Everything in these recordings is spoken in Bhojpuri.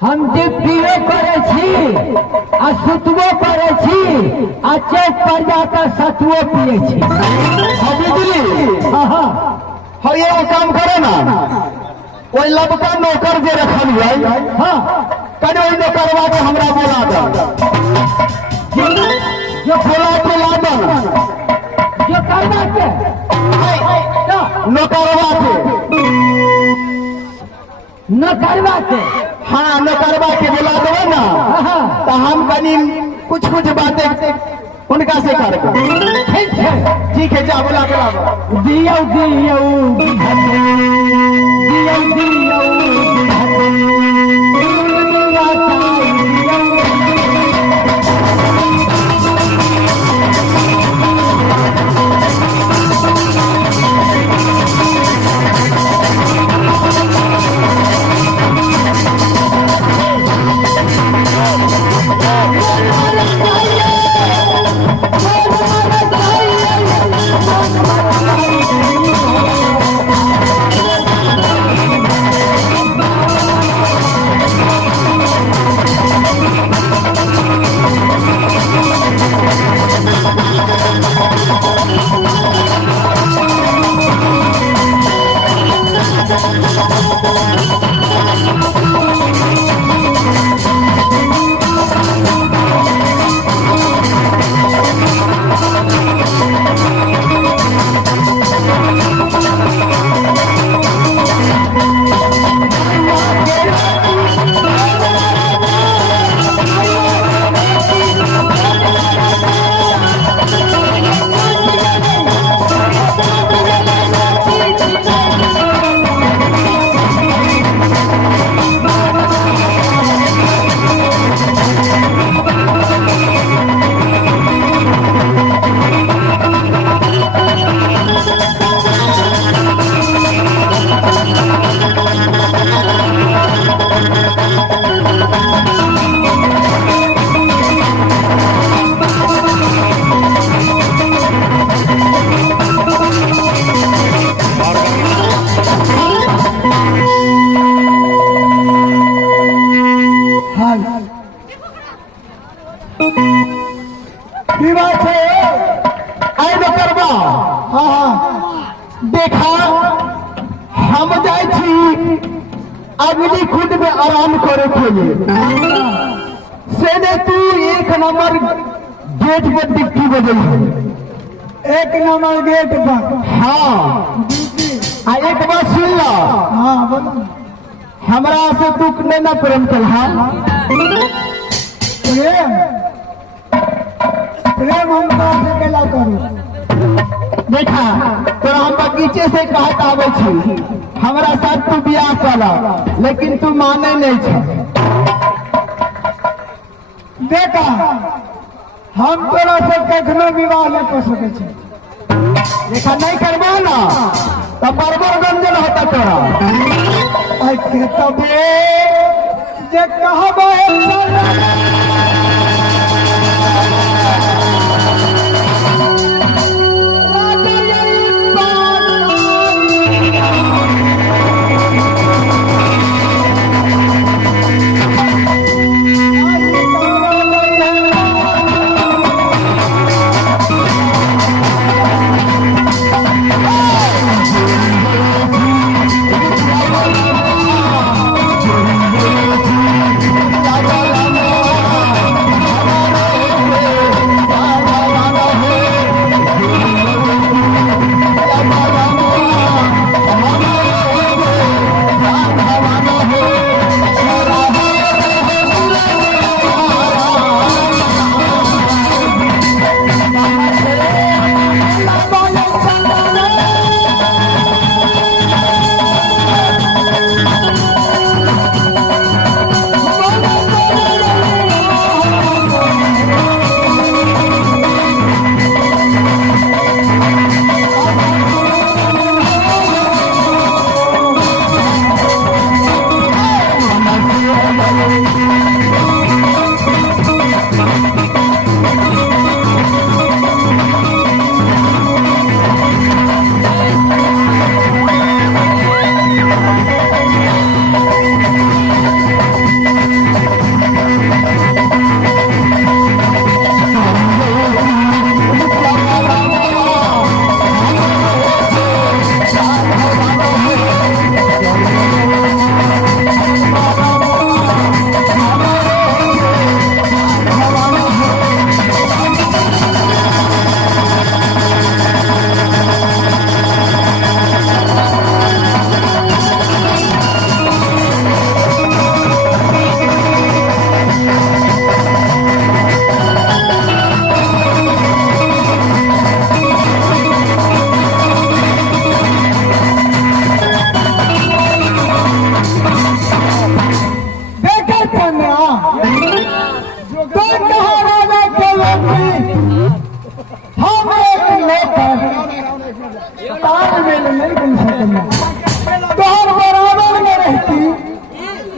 हम डिप्टियो करे छी आ सुतबो करे छी आ चौक पर जाकर सतुओ पिए छी। हाँ ये वो काम करे ना वही लबका नौकर जे रखल है हाँ कभी वही नौकरवा के हमरा बोला दो जो बोला तो ला दो जो करवा के नौकरवा के न करवा के हाँ नौकरवा के बोला दो ना तो हम कनी कुछ बातें उनका से कर ठीक है जा बोला दियो दियो दियो दियो देखा हम जाए अगली खुद में आराम करे के लिए से ने तू एक नंबर गेट पर डिक्की बदल एक नंबर गेट पर हाँ एक बार सुन ला हाँ बोलो हमरा से तू नहीं ना प्रेम कर प्रेम प्रेम हम से केला करू देखा तो हम बगीचे से कहत आवे छी हमरा साथ तू बियाह करा लेकिन तू माने नहीं छ देखा हम तोरा से कखनो विवाह नहीं कर सके छी देखा नहीं करबा ना तो बरबर गंजन होता तोरा के तबे जे कहबे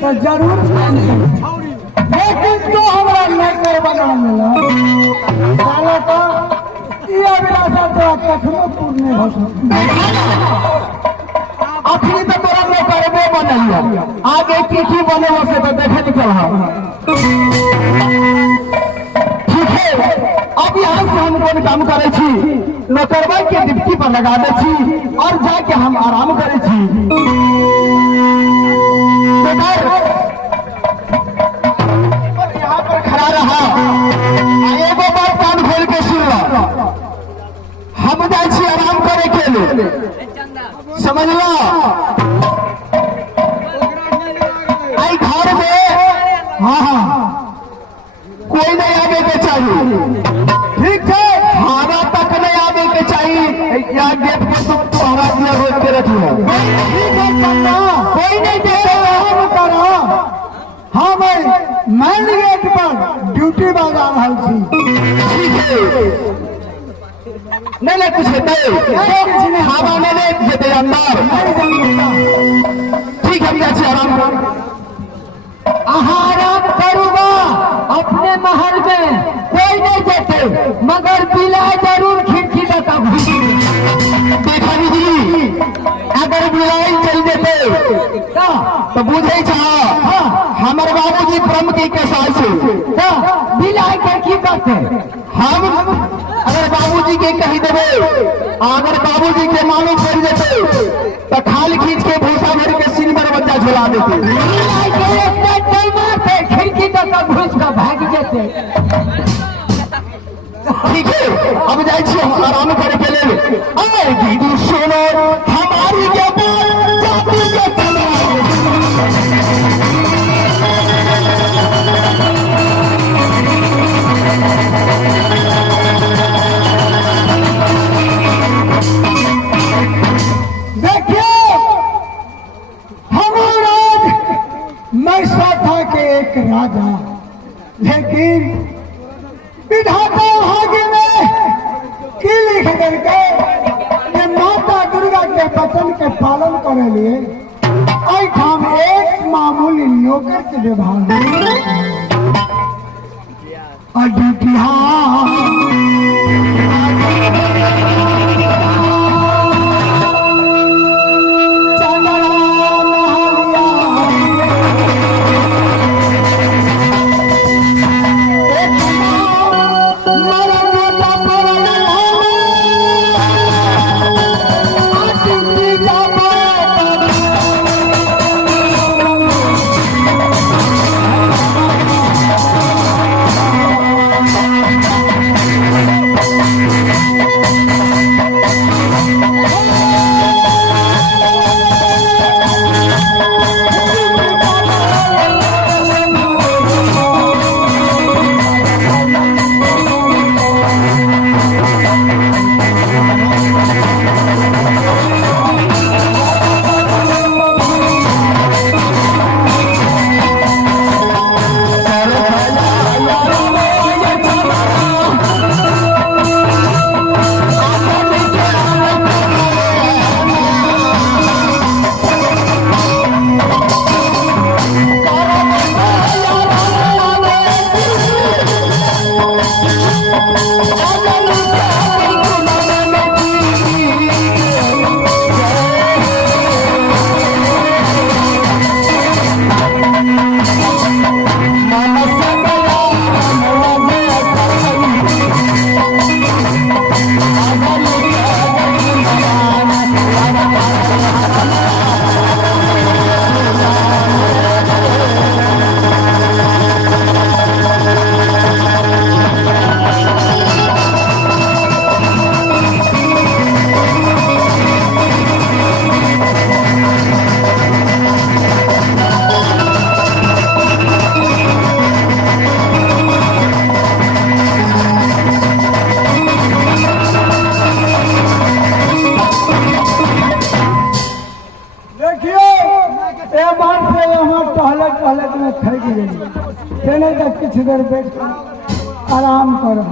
तो जरूर लेकिन तो हमरा लेकर बना मिला साला तो ये अभिलाषा तो कखनो पूर्ण नहीं हो सकती। अखनी तो तोरा में करबे बनैया आगे की बने हो से तो देखे निकल ठीक है। अब यहाँ से हम कोन काम करे छी नौकरवा के डिप्टी पर लगा दे छी और जाके हम आराम करे छी। यहाँ पर खड़ा रहा एगो बात कान खोल के सुन लो। हम जाए छी आराम करे के लिए समझ लो। आई घर में हाँ कोई नहीं आवे के चाहिए ठीक है। हमारा तक नहीं आवे के चाहिए या गेट पर तो हमारा दिया रोक के रखिए कोई नहीं देगा करो। हाँ भाई मेन गेट पर ड्यूटी बजा रहा थी ठीक है। नहीं कुछ हवा नहीं देते अंदर ठीक है। आराम आराम करूँगा अपने महल में कोई नहीं देते मगर बिलाए जरूर खिड़की तक देखा जी अगर बिलाई चल देते तो बुझे हमारे बाबूजी ब्रह्म की कसाई से बिलाई के की करते हम अगर बाबूजी के कही देवे अगर बाबूजी के मालूम पड़ देते तो खाल खींच के भूसा भर के सिर पर बच्चा झुला देते खिड़की तक घुस कर भाग जाते ठीक है। अब जाए हम आराम करे के लिए दीदी सुनो हमारी के जाति के राजा लेकिन विधाता भाग्य में की लिख करके ये माता दुर्गा के वचन के पालन करे लिए हम एक मामूली नौकर के व्यवहार चले तो कुछ देर बैठ आराम करो।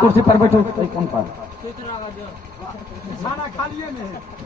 आप कुर्सी पर बैठो कौन पर खाना खा लिए में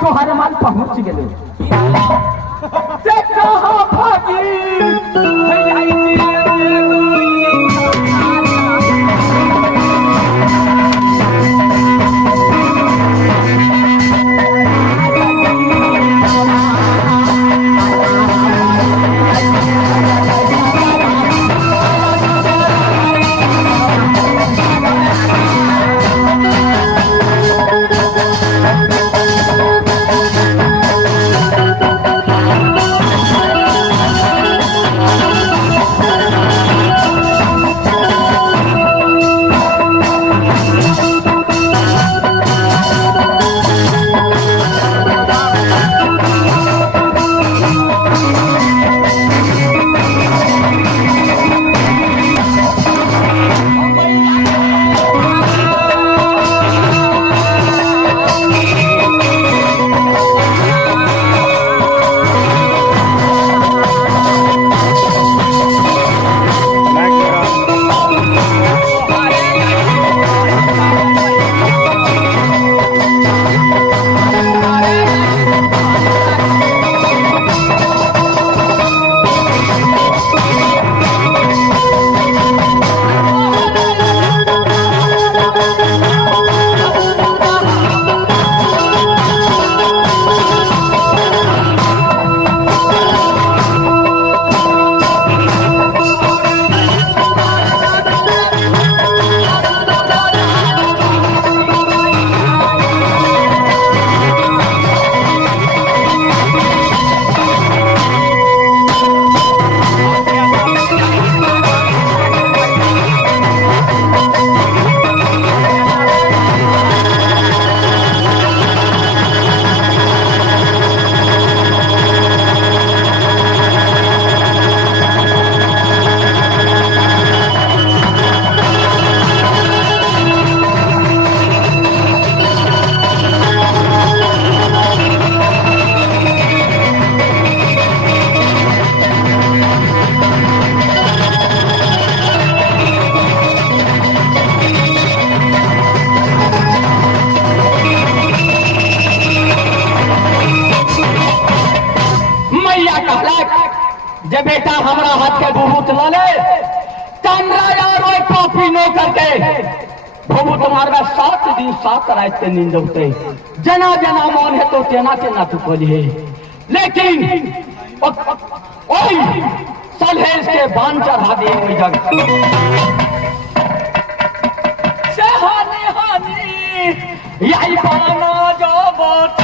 तो हर माल पहुंच गए कहाँ बा 7 दिन 7 रात के नींद होते जना जना मन है तो तेना तेना तू खोलिए लेकिन ओई सलहेज के बान चढ़ा दिए कोई जगह से हानि हानि यही पाना जो बात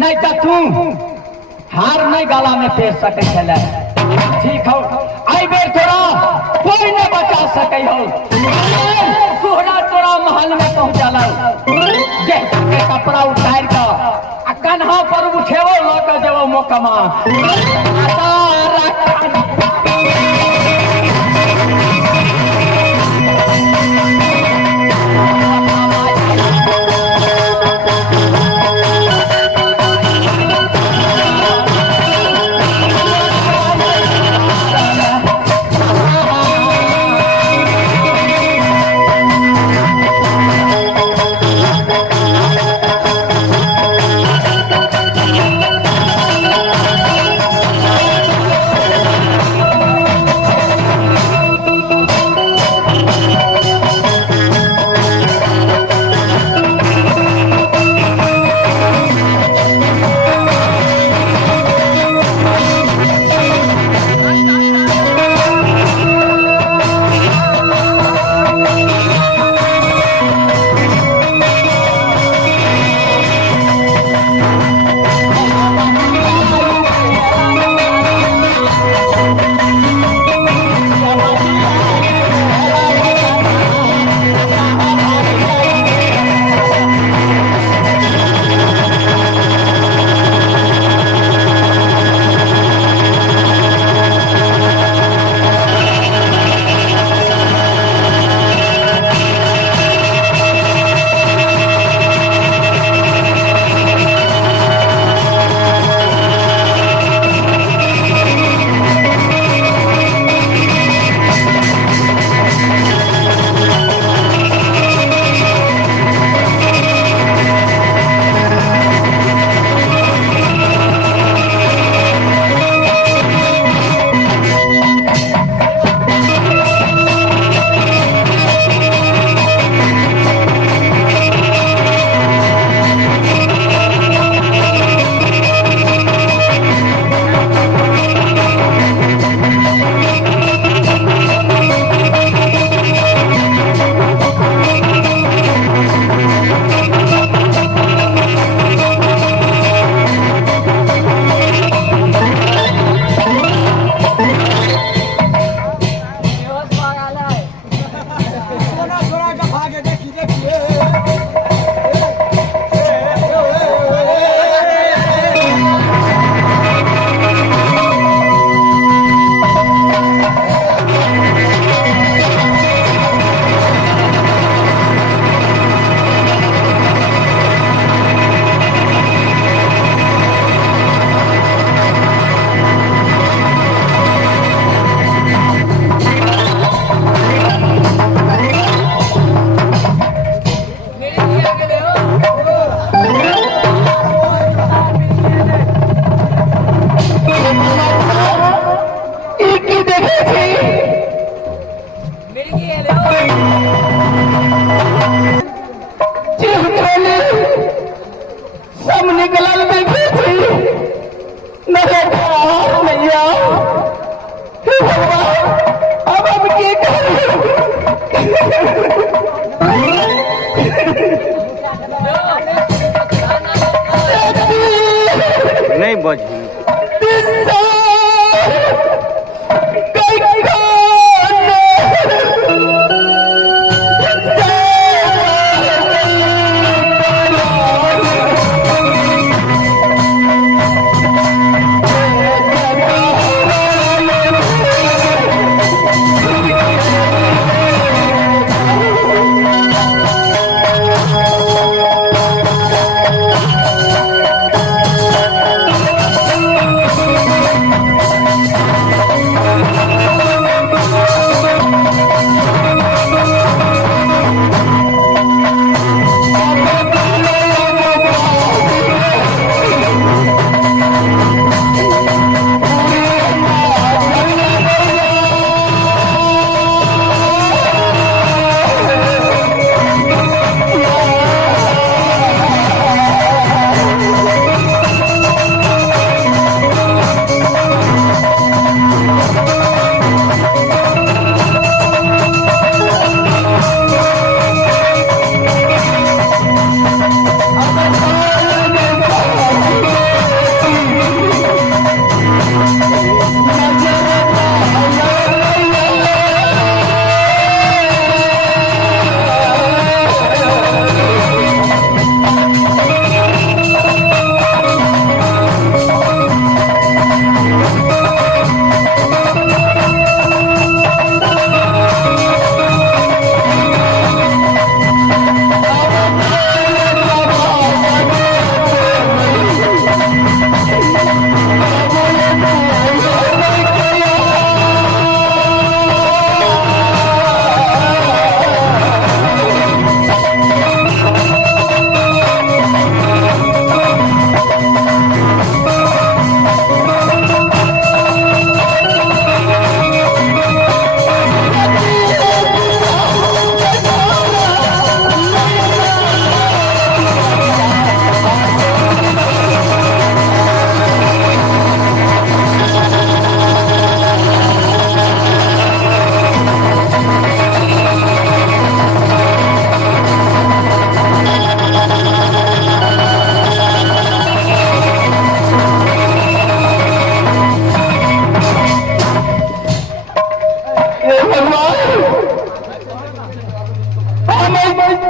नहीं तो तू हार नहीं गला में पेश सके चले ठीक हो आई बेर तोरा कोई नहीं बचा सके हो कोहरा तोरा महल में पहुंचल जे के कपड़ा उतार का कन्हा पर उठेवो लौट जेवो मोकमा बजी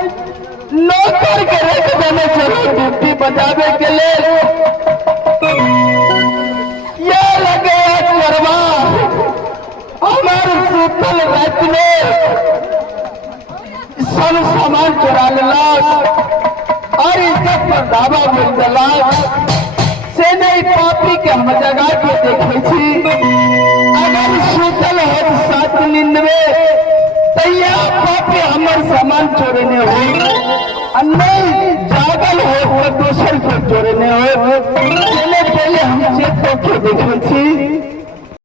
नौकर के रख देने चलो ड्यूटी बजावे के लिए ये लगे करवा हमारे सूतल रात में सब सामान चुरा लेलाक और इज्जत पर दावा मिल देलाक से नहीं पापी के हम जगह के देखे छी अगर सूतल है सात नींद में तैया पापी हमार सामान चोरने हो नहीं जागल हो दूसर को चोरने हो पहले हम चेक करके देखे छी